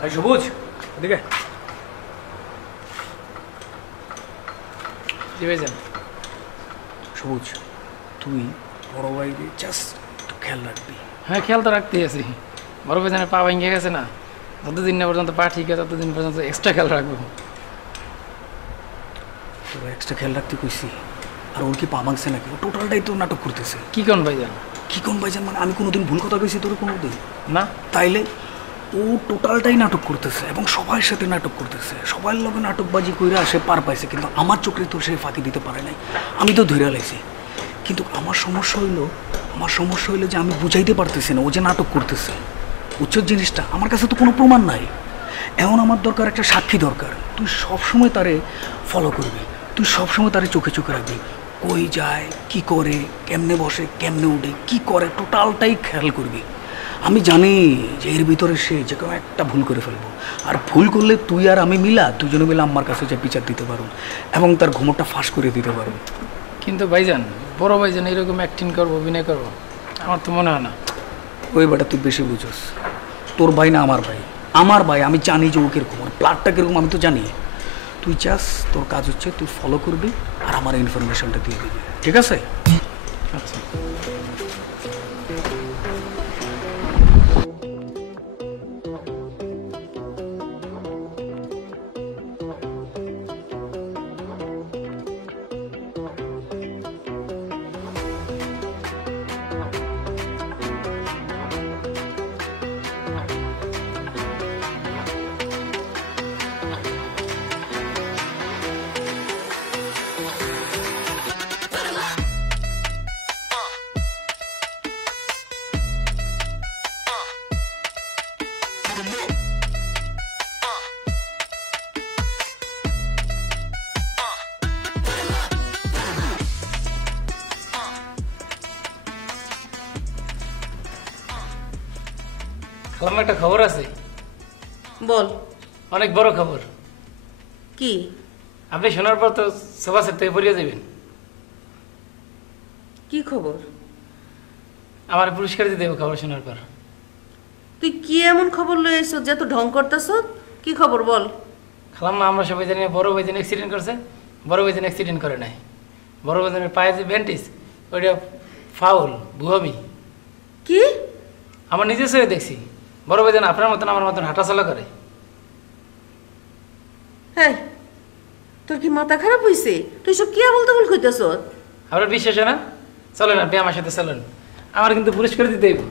আরে সবুজ এদিকে। জি ভাইজান। সবুজ তুই বড় ভাইরে জাস্ট একটু খেয়াল রাখবি। হ্যাঁ খেয়াল তো রাখতেই আছি। বড় ভাইজানের পা ভেঙে গেছে না, যতদিন না পর্যন্ত পা ঠিক আছে ততদিন পর্যন্ত এক্সট্রা খেয়াল রাখবো। তোর এক্সট্রা খেয়াল রাখতে কইছি। আর ওর কি পা ভাঙছে নাকি? ও টোটালটাই তো নাটক করতেছে। কি কোন ভাইজান? কি কোন ভাইজান মানে আমি কোনোদিন ভুল কথা কইছি তোর কোনোদিন? না। তাইলে ও টোটালটাই নাটক করতেছে এবং সবার সাথে নাটক করতেছে, সবার লগে নাটকবাজি কইরা সে পার পাইছে, কিন্তু আমার চোখে তো সে ফাঁকি দিতে পারে নাই। আমি তো ধরে লাইছি, কিন্তু আমার সমস্যা হইলো যে আমি বুঝাইতে পারতেছি না ও যে নাটক করতেছে। উচ্চের জিনিসটা আমার কাছে তো কোনো প্রমাণ নাই। এখন আমার দরকার একটা সাক্ষী দরকার। তুই সবসময় তারে ফলো করবি, তুই সবসময় তারে চোখে চোখে রাখবি, কই যায়, কি করে, কেমনে বসে, কেমনে উঠে, কি করে, টোটালটাই খেয়াল করবি। আমি জানি যে এর ভিতরে সে যে কোনো একটা ভুল করে ফেলবো, আর ভুল করলে তুই আর আমি দুজনে মিলে আমার কাছে যে বিচার দিতে পারো এবং তার ঘুমোরটা ফাঁস করে দিতে পারো। কিন্তু ভাইজান, বড় ভাইজান এরকম অ্যাক্টিং করবো, অভিনয় করবো, আমার তো মনে হয় না। ওই বেটা তুই বেশি বুঝোস। তোর ভাই না আমার ভাই, আমার ভাই। আমি জানি যে ও কীরকম, ওর প্লাটটা কীরকম আমি তো জানি। তুই চাস তোর কাজ হচ্ছে তুই ফলো করবি আর আমার ইনফরমেশনটা দিয়ে দিবি, ঠিক আছে? আচ্ছা। আমার একটা খবর আছে। বল। অনেক বড় খবর। কি? আপনি শোনার পর তো সভা সেট থেকে পড়িয়ে যাবেন। কি খবর? আমার পুরস্কার দিয়ে দেবো খবর শোনার পর। তুই কি এমন খবর লয়ে এসো যে এত ঢং করতেছ? কি খবর বল। খালাম্মা, আমরা সবাই জানি বড় ভাইজান অ্যাক্সিডেন্ট করছে। বড় ভাইজান অ্যাক্সিডেন্ট করে নাই। বড় ভাইজানের পায়ে যে ব্যান্ডেজ, ওইটা ফাউল, ভুয়ামি। কি? আমার নিজের চোখে দেখছি। বড় ভাইজান আপনার মতন আমার মতন হাঁটাচলা করে। হ্যাঁ, তোর কি মাথা খারাপ হয়েছে? তুই সব কি বলতে বল কইতেছ? আপনার বিশ্বাস হয় না? চলেন আপনি আমার সাথে চলেন, আমার কিন্তু পুরস্কার দিতে হইব।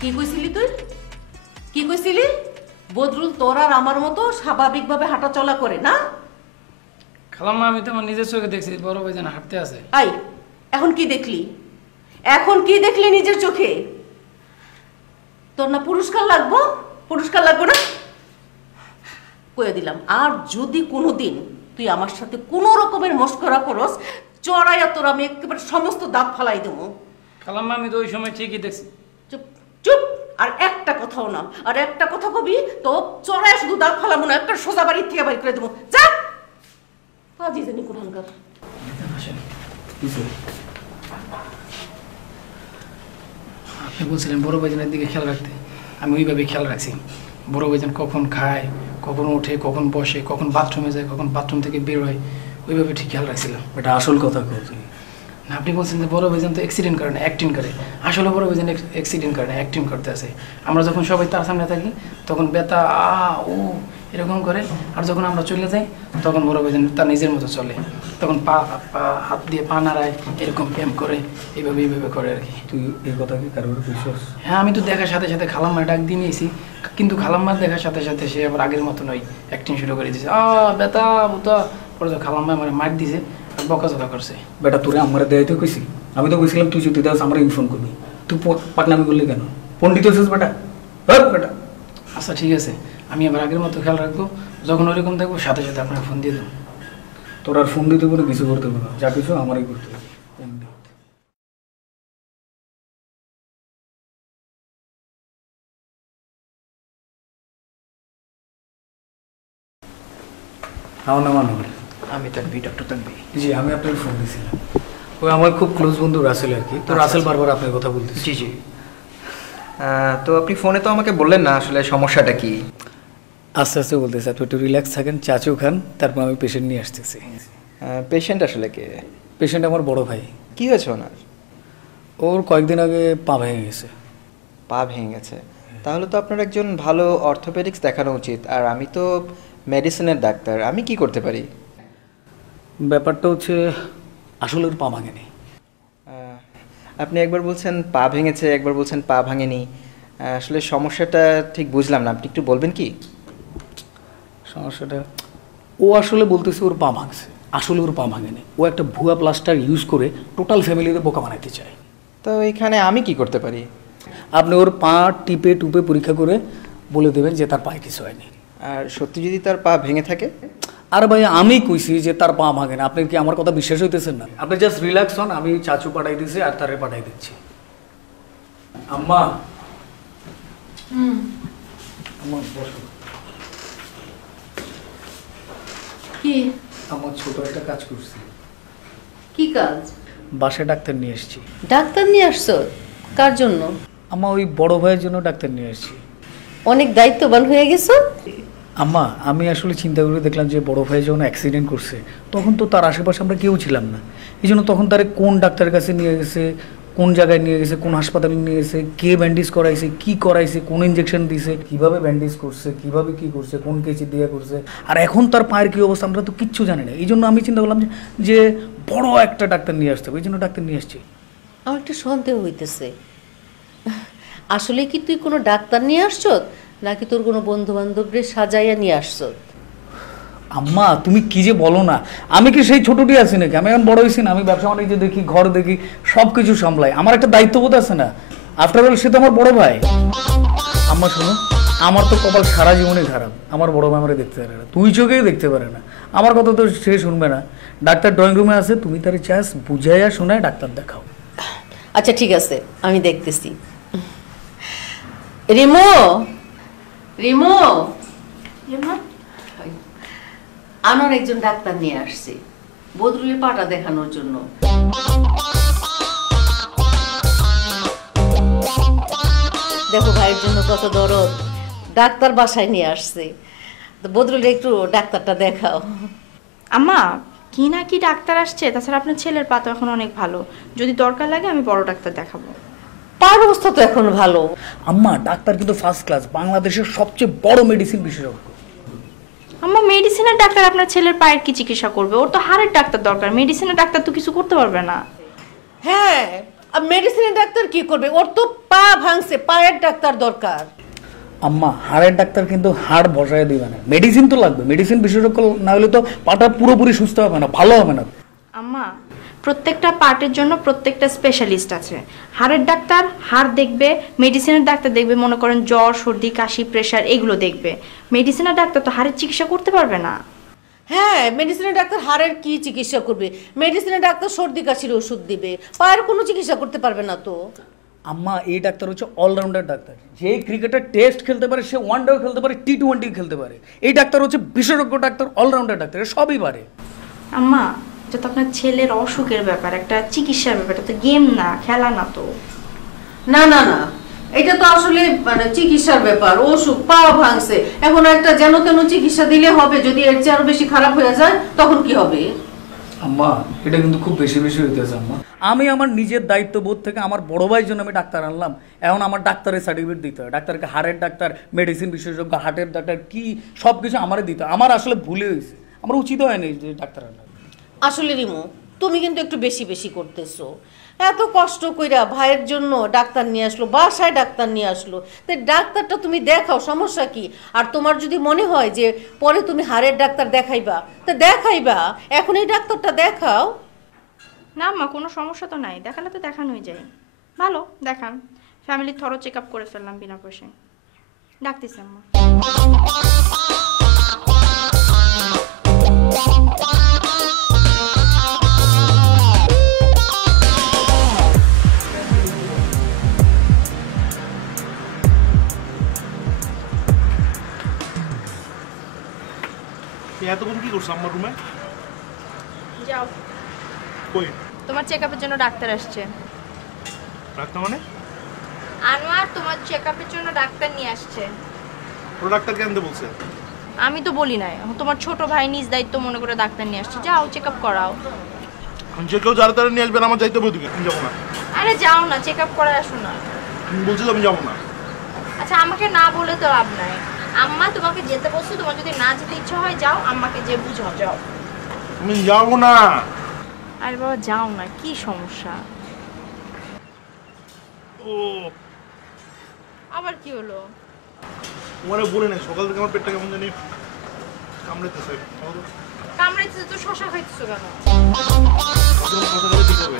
কি কইছিলি তুই? কি কইছিলি? বদরুল তোর আর আমার মতো স্বাভাবিকভাবে হাঁটা চলা করে না? খালাম্মা, আমি তো আমার নিজের চোখে দেখছি বড় ভাইজান হাঁটতে আছে। আই, এখন কি দেখলি? এখন কি দেখলি নিজের চোখে? তোর না পুরস্কার লাগবো? পুরস্কার লাগবো না? কয়ে দিলাম, আর যদি কোনোদিন তুই আমার সাথে কোনো রকমের মস্করা করস, চড়াইয়া তোর আমি একেবারে সমস্ত দাঁত ফালাই দেবো। খালাম্মা, আমি তো ওই সময় ঠিকই দেখছি। চুপ চুপ, আর একটা কথাও না। আর একটা কথা কবি তো চড়ায় শুধু দাঁত ফালাবো না, একটা সোজা বাড়ির থেকে বাড়ি করে দেবো। যা পাজি জানি কোরআনকার। আপনি বলছিলেন বড় ভাইজানের দিকে খেয়াল রাখতে, আমি ওইভাবে খেয়াল রাখছি। বড় ভাইজান কখন খায়, কখন ওঠে, কখন বসে, কখন বাথরুমে যায়, কখন বাথরুম থেকে বের হয়, ওইভাবে ঠিক খেয়াল রাখছিলাম। এটা আসল কথা বলছি না, আপনি বলছেন যে বড় ভাইজান তো অ্যাক্সিডেন্ট করে না, অ্যাক্টিং করে। আসলে বড় ভাইজান অ্যাক্সিডেন্ট করে না, অ্যাক্টিং করতে আছে। আমরা যখন সবাই তার সামনে থাকি তখন ব্যথা ও এরকম করে। আর যখন আমরা চলে যাই তখন বড় ভাইজান তার নিজের মতো চলে, তখন পা পা হাত দিয়ে পা নাড়ায়, এরকম ব্যায়াম করে, এইভাবে করে আর কি। তুই এই কথা কি কারোর বিশ্বাস? হ্যাঁ, আমি তো দেখার সাথে সাথে খালাম্মা ডাক দিয়ে নিয়েছি, কিন্তু খালাম্মার দেখার সাথে সাথে সে আবার আগের মতো নয়, অ্যাক্টিং শুরু করে দিয়েছে, বেতা বুতা। পরে তো খালাম্মা আমার মার দিছে আর বকাঝকা করছে। বেটা তোরে আমার দেয়াইতে কইছি, আমি তো কইছিলাম তুই যদি দাস আমার ইনফর্ম করবি, তুই পাকনামি করলি কেন? পণ্ডিত হয়েছিস বেটা, বেটা। আচ্ছা ঠিক আছে, আমি আবার আগের মতো খেয়াল রাখবো, যখন ওরকম দেখবো সাথে সাথে আপনাকে ফোন দিয়ে দেবো। তোর আর ফোন দিতে কোনো কিছু করতে পারো, যা কিছু আমারই করতে হবে। আমার নাম আনোয়ার। আমি তানভি, ডক্টর তানভি। জি, আমি আপনাকে ফোন দিয়েছিলাম। ওই আমার খুব ক্লোজ বন্ধু রাসেল আর কি, তো রাসেল বারবার আপনার কথা বলতেছি। জি জি। তো আপনি ফোনে তো আমাকে বললেন না আসলে সমস্যাটা কি। আস্তে আস্তে বলতেছি, আপনি একটু রিল্যাক্স থাকেন, চাচু খান, তারপর আমি পেশেন্ট নিয়ে আসতেছি। পেশেন্ট আসলে কে? পেশেন্ট আমার বড় ভাই। কি হয়েছে ওনার? ওর কয়েকদিন আগে পা ভেঙে গেছে। পা ভেঙে গেছে? তাহলে তো আপনার একজন ভালো অর্থোপেডিক্স দেখানো উচিত। আর আমি তো মেডিসিনের ডাক্তার, আমি কি করতে পারি? ব্যাপারটা হচ্ছে আসলে ওর পা ভাঙেনি। আপনি একবার বলছেন পা ভেঙেছে, একবার বলছেন পা ভাঙেনি। আসলে সমস্যাটা ঠিক বুঝলাম না, আপনি একটু বলবেন কি? সমস্যাটা ও আসলে বলতেছে ওর পা ভাঙছে, আসলে ওর পা ভাঙেনি। ও একটা ভুয়া প্লাস্টার ইউজ করে টোটাল ফ্যামিলিতে বোকা বানাইতে চায়। তো এখানে আমি কি করতে পারি? আপনি ওর পা টিপে টুপে পরীক্ষা করে বলে দেবেন যে তার পায়ে কিছু হয়নি। আর সত্যি যদি তার পা ভেঙে থাকে? আর ভাই আমি কইছি যে তার পা ভাঙে না, আপনি কি আমার কথা বিশ্বাস হইতেছেন না? আপনি জাস্ট রিল্যাক্স হন, আমি চাচু পাঠাই দিছি আর তারে পাঠাই দিচ্ছি। আম্মা, আম্মা বসো। কি আমার ছোট একটা কাজ করছি, কি কাজ? বাসায় ডাক্তার নিয়ে এসেছি। ডাক্তার নিয়ে আসছো? কার জন্য? আম্মা ওই বড় ভাইয়ের জন্য ডাক্তার নিয়ে এসেছি। অনেক দায়িত্ববান হয়ে গেছো। আম্মা আমি আসলে চিন্তা করে দেখলাম যে বড় ভাই যখন অ্যাক্সিডেন্ট করছে তখন তো তার আশেপাশে আমরা কেউ ছিলাম না, এই জন্য তখন তারে কোন ডাক্তারের কাছে নিয়ে গেছে, কোন জায়গায় নিয়ে গেছে, কোন হাসপাতালে নিয়ে গেছে, কে ব্যান্ডেজ করাইছে, কি করাইছে, কোন ইনজেকশন দিছে, কিভাবে ব্যান্ডেজ করছে, কিভাবে কি করছে, কোন কেচি দিয়ে করছে, আর এখন তার পায়ের কী অবস্থা আমরা তো কিচ্ছু জানি না। এই জন্য আমি চিন্তা করলাম যে বড় একটা ডাক্তার নিয়ে আসতে হবে, এই জন্য ডাক্তার নিয়ে আসছি। আমার একটু সন্দেহ হইতেছে, আসলে কি তুই কোনো ডাক্তার নিয়ে আসছো নাকি তোর কোনো বন্ধু বান্ধবরে সাজাইয়া নিয়ে আসছো? আম্মা তুমি কি যে বলো না, আমি কি সেই ছোটটি আছি নাকি? আমি এখন বড় হয়েছি না, আমি ব্যবসা বাণিজ্য দেখি, ঘর দেখি, সব কিছু সামলাই, আমার একটা দায়িত্ববোধ আছে না? আফটার অল সে তো আমার বড় ভাই। আম্মা শোনো, আমার তো কপাল সারা জীবনই খারাপ, আমার বড় ভাই আমারে দেখতে পারে না, তুই চোখেই দেখতে পারে না, আমার কথা তো সে শুনবে না। ডাক্তার ড্রয়িং রুমে আছে, তুমি তার চাস বুঝাইয়া শোনায় ডাক্তার দেখাও। আচ্ছা ঠিক আছে, আমি দেখতেছি। রিমো, রিমো, আমার একজন ডাক্তার নিয়ে আসছে বদরুলের পাটা দেখানোর জন্য। দেখো ভাইয়ের জন্য কত দরদ, ডাক্তার বাসায় নিয়ে আসছে, তো বদরুলে একটু ডাক্তারটা দেখাও। আম্মা কি না কি ডাক্তার আসছে, তাছাড়া আপনার ছেলের পা তো এখন অনেক ভালো, যদি দরকার লাগে আমি বড় ডাক্তার দেখাবো। তার অবস্থা তো এখন ভালো। আম্মা ডাক্তার কিন্তু ফার্স্ট ক্লাস, বাংলাদেশের সবচেয়ে বড় মেডিসিন বিশেষজ্ঞ। আম্মা মেডিসিনের ডাক্তার আপনার ছেলের পায়ের কি চিকিৎসা করবে? ওর তো হাড়ের ডাক্তার দরকার, মেডিসিনের ডাক্তার তো কিছু করতে পারবে না। হ্যাঁ, মেডিসিনের ডাক্তার কি করবে? ওর তো পা ভাঙছে, পায়ের ডাক্তার দরকার। আম্মা হাড়ের ডাক্তার কিন্তু হাড় বসায় দিবে না, মেডিসিন তো লাগবে, মেডিসিন বিশেষজ্ঞ না হলে তো পাটা পুরোপুরি সুস্থ হবে না, ভালো হবে না। আম্মা প্রত্যেকটা পার্টের জন্য প্রত্যেকটা স্পেশালিস্ট আছে। হাড়ের ডাক্তার হাড় দেখবে, মেডিসিনের ডাক্তার দেখবে মনে করেন জ্বর, সর্দি, কাশি, প্রেশার এগুলো দেখবে। মেডিসিনের ডাক্তার তো হাড়ের চিকিৎসা করতে পারবে না। হ্যাঁ, মেডিসিনের ডাক্তার হাড়ের কি চিকিৎসা করবে? মেডিসিনের ডাক্তার সর্দি কাশির ওষুধ দিবে, পায়ের কোনো চিকিৎসা করতে পারবে না তো। আম্মা এই ডাক্তার হচ্ছে অলরাউন্ডার ডাক্তার, যে ক্রিকেটার টেস্ট খেলতে পারে, সে ওয়ানডেও খেলতে পারে, টি-20 খেলতে পারে। এই ডাক্তার হচ্ছে বিশেষজ্ঞ ডাক্তার, অলরাউন্ডার ডাক্তার, সবই পারে। আম্মা এটা তো আপনার ছেলের অসুখের ব্যাপার, একটা চিকিৎসার ব্যাপার, এটা তো গেম না, খেলা না তো। না না না, এটা তো আসলে মানে চিকিৎসার ব্যাপার। অসুখ, পা ভাঙছে, এখন একটা যেন তেন চিকিৎসা দিলে হবে? যদি এর চেয়ে আরো বেশি খারাপ হয়ে যায় তখন কি হবে? আম্মা এটা কিন্তু খুব বেশি বেশি হইতেছে আম্মা। আমি আমার নিজের দায়িত্ববোধ থেকে আমার বড় ভাইয়ের জন্য আমি ডাক্তার আনলাম, এখন আমার ডাক্তারের সার্টিফিকেট দিতে হয়, ডাক্তারকে হাড়ের ডাক্তার, মেডিসিন বিশেষজ্ঞ, হার্টের ডাক্তার, কি সব কিছু আমারে দিতে হয়। আমার আসলে ভুলে হয়েছে, আমার উচিত হয়নি যে ডাক্তার আনলাম। আসলে রিমু তুমি কিন্তু একটু বেশি বেশি করতেছো। এত কষ্ট কইরা ভাইয়ের জন্য ডাক্তার নিয়ে আসলো, বাসায় ডাক্তার নিয়ে আসলো, তো ডাক্তারটা তুমি দেখাও, সমস্যা কি? আর তোমার যদি মনে হয় যে পরে তুমি হাড়ের ডাক্তার দেখাইবা, তা দেখাইবা, এখন এই ডাক্তারটা দেখাও। না মা, কোনো সমস্যা তো নাই, দেখালে তো দেখানোই যায়। ভালো, দেখান। ফ্যামিলির থরো চেক আপ করে ফেললাম বিনা পয়সায়। ডাকতেছি আম্মা। এতক্ষণ কি করছো আমার রুমে? যাও, কই তোমার চেক আপের জন্য ডাক্তার আসছে। ডাক্তার মানে? আনোয়ার তোমার চেক আপের জন্য ডাক্তার নিয়ে আসছে। ওর ডাক্তারকে আনতে বলছে? আমি তো বলি নাই, তোমার ছোট ভাই নিজ দায়িত্ব মনে করে ডাক্তার নিয়ে আসছে। যাও, চেক আপ করাও। যে কেউ যারা তারা নিয়ে আসবেন, আমার যাইতে হবে ওদিকে। আমি যাবো না। আরে যাও না, চেক আপ করে আসো না। তুমি বলছো তো আমি যাবো না। আচ্ছা, আমাকে না বলে তো লাভ নাই। আম্মা তোমাকে যেতে বলছে, তোমার যদি না যেতে ইচ্ছা হয় যাও, আম্মাকে যে বুঝাও। যাও। আমি যাবো না। আরে বাবা যাও না, কি সমস্যা? ও আবার কি হলো? তোমারে বলে নাই, সকাল থেকে আমার পেটটা কেমন জানি কামড়াইতেছে। কামড়াইতেছে তো শশা খাইতেছো কেন? ঠিক হবে।